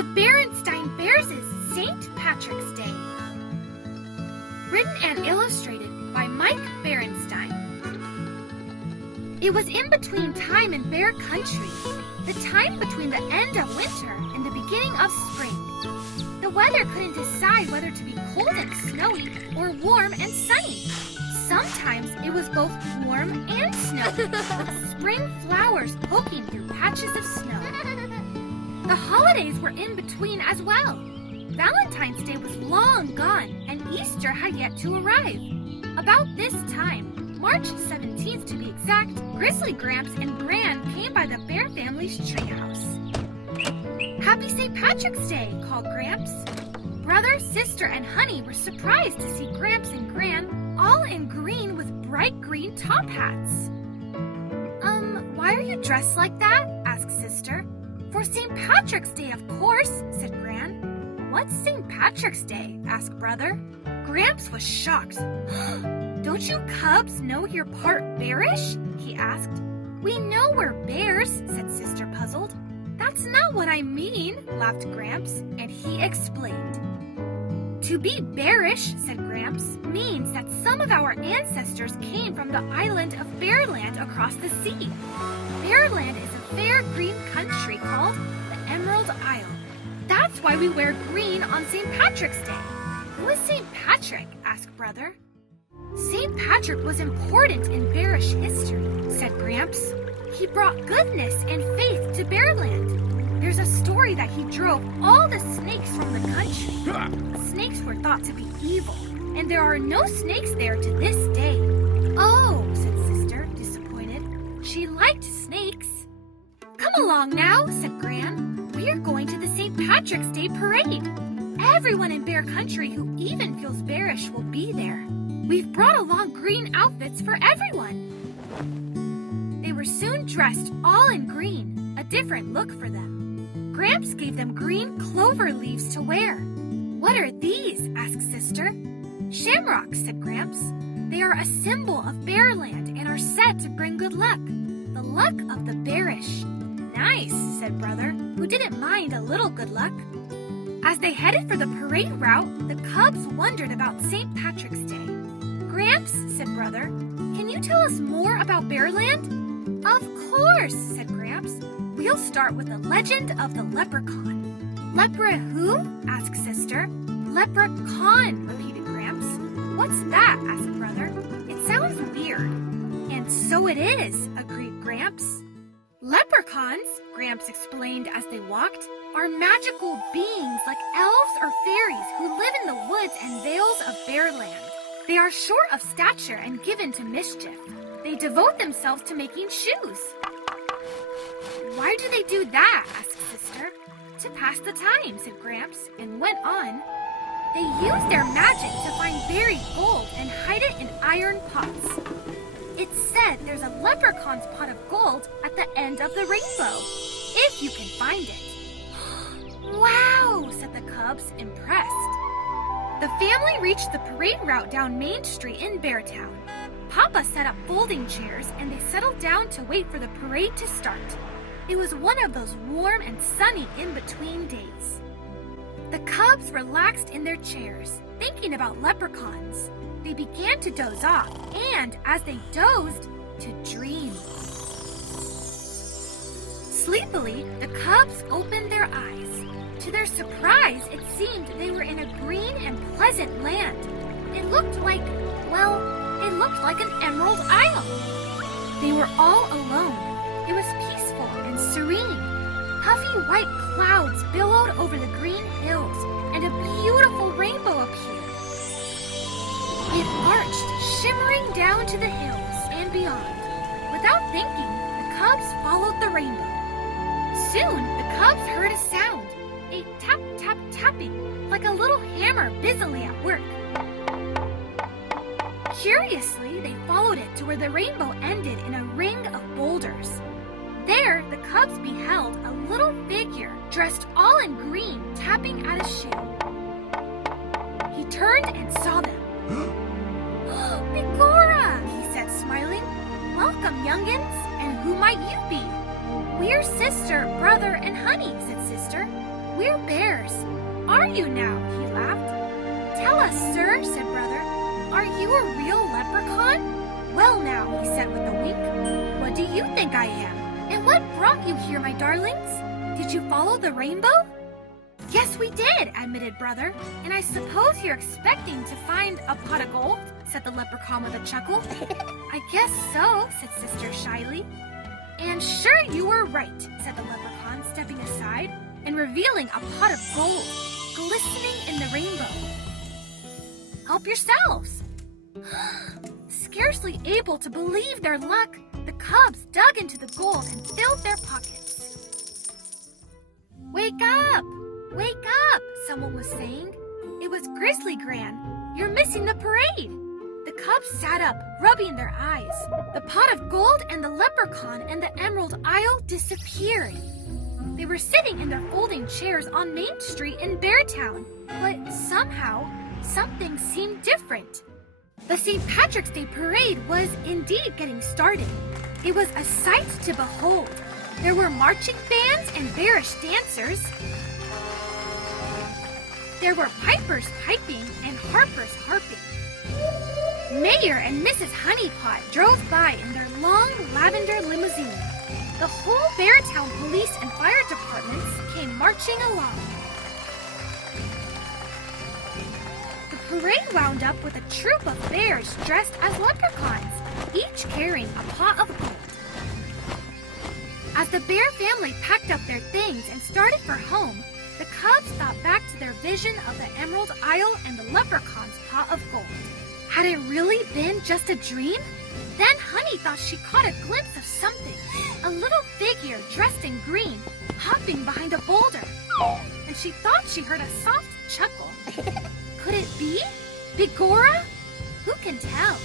The Berenstain Bears St. Patrick's Day. Written and illustrated by Mike Berenstain. It was in between time and bear country, the time between the end of winter and the beginning of spring. The weather couldn't decide whether to be cold and snowy or warm and sunny. Sometimes it was both warm and snowy, with spring flowers poking through patches of snow. The holidays were in between as well. Valentine's Day was long gone, and Easter had yet to arrive. About this time, March 17th to be exact, Grizzly Gramps and Gran came by the Bear family's treehouse. "Happy St. Patrick's Day," called Gramps. Brother, sister, and Honey were surprised to see Gramps and Gran all in green with bright green top hats. Why are you dressed like that?" asked Sister. "For St. Patrick's Day, of course," said Gran. "What's St. Patrick's Day?" asked Brother. Gramps was shocked. "Don't you cubs know you're part bearish?" he asked. "We know we're bears," said Sister, puzzled. "That's not what I mean," laughed Gramps, and he explained. "To be bearish," said Gramps, "means that some of our ancestors came from the island of Bearland across the sea. Bearland is a fair green country called the Emerald Isle. That's why we wear green on St. Patrick's Day." "Who is St. Patrick?" asked Brother. "St. Patrick was important in bearish history," said Gramps. "He brought goodness and faith to Bearland. There's a story that he drove all the snakes from the country. Snakes were thought to be evil, and there are no snakes there to this day." "Oh," said Sister, disappointed. She liked snakes. "Come along now," said Gran. "We're going to the St. Patrick's Day parade. Everyone in Bear Country who even feels bearish will be there. We've brought along green outfits for everyone." They were soon dressed all in green, a different look for them. Gramps gave them green clover leaves to wear. "What are these?" asked Sister. "Shamrocks," said Gramps. "They are a symbol of Bearland and are said to bring good luck. The luck of the bearish." "Nice," said Brother, who didn't mind a little good luck. As they headed for the parade route, the cubs wondered about St. Patrick's Day. "Gramps," said Brother, "can you tell us more about Bearland?" "Of course," said Gramps. "We'll start with the legend of the leprechaun." "Lepre who?" asked Sister. "Leprechaun," repeated Gramps. "What's that?" asked Brother. "It sounds weird." "And so it is," agreed Gramps. "Leprechauns," Gramps explained as they walked, "are magical beings like elves or fairies who live in the woods and vales of Bearland. They are short of stature and given to mischief. They devote themselves to making shoes." "Why do they do that?" asked Sister. "To pass the time," said Gramps, and went on. "They use their magic to find buried gold and hide it in iron pots. It's said there's a leprechaun's pot of gold at the end of the rainbow, if you can find it." "Wow," said the cubs, impressed. The family reached the parade route down Main Street in Beartown. Papa set up folding chairs and they settled down to wait for the parade to start. It was one of those warm and sunny in-between days. The cubs relaxed in their chairs, thinking about leprechauns. They began to doze off and, as they dozed, to dream. Sleepily, the cubs opened their eyes. To their surprise, it seemed they were in a green and pleasant land. It looked like an emerald isle. They were all alone. It was peaceful and serene. Puffy white clouds billowed over the green hills, and a beautiful rainbow appeared. It arched, shimmering down to the hills and beyond. Without thinking, the cubs followed the rainbow. Soon, the cubs heard a sound, a tap-tap-tapping, like a little hammer busily at work. Curiously, they followed it to where the rainbow ended in a ring of boulders. There, the cubs beheld a little figure dressed all in green tapping at a shoe. He turned and saw them. "Begorra," he said, smiling. "Welcome, youngins, and who might you be?" "We're Sister, Brother, and Honey," said Sister. We're bears. Are you now? He laughed. Tell us, sir, said Brother. Are you a real leprechaun? Well now, he said with a wink. What do you think I am? And what brought you here, my darlings? Did you follow the rainbow? Yes, we did, admitted Brother. And I suppose you're expecting to find a pot of gold, said the leprechaun with a chuckle. I guess so, said Sister shyly. And sure you were right, said the leprechaun, stepping aside and revealing a pot of gold, glistening in the rainbow. Help yourselves. Scarcely able to believe their luck, the cubs dug into the gold and filled their pockets. Wake up! Wake up! Someone was saying. It was Grizzly Gran. You're missing the parade. The cubs sat up, rubbing their eyes. The pot of gold and the leprechaun and the Emerald Isle disappeared. They were sitting in their folding chairs on Main Street in Beartown, but somehow, something seemed different. The St. Patrick's Day parade was indeed getting started. It was a sight to behold. There were marching bands and bearish dancers. There were pipers piping and harpers harping. Mayor and Mrs. Honeypot drove by in their long lavender limousine. The whole Beartown police and fire departments came marching along. The parade wound up with a troop of bears dressed as leprechauns, each carrying a pot of gold. As the bear family packed up their things and started for home, the cubs thought back to their vision of the Emerald Isle and the leprechaun's pot of gold. Had it really been just a dream? Then Honey thought she caught a glimpse of something, a little figure dressed in green, hopping behind a boulder. And she thought she heard a soft chuckle. Could it be Bigora? Who can tell?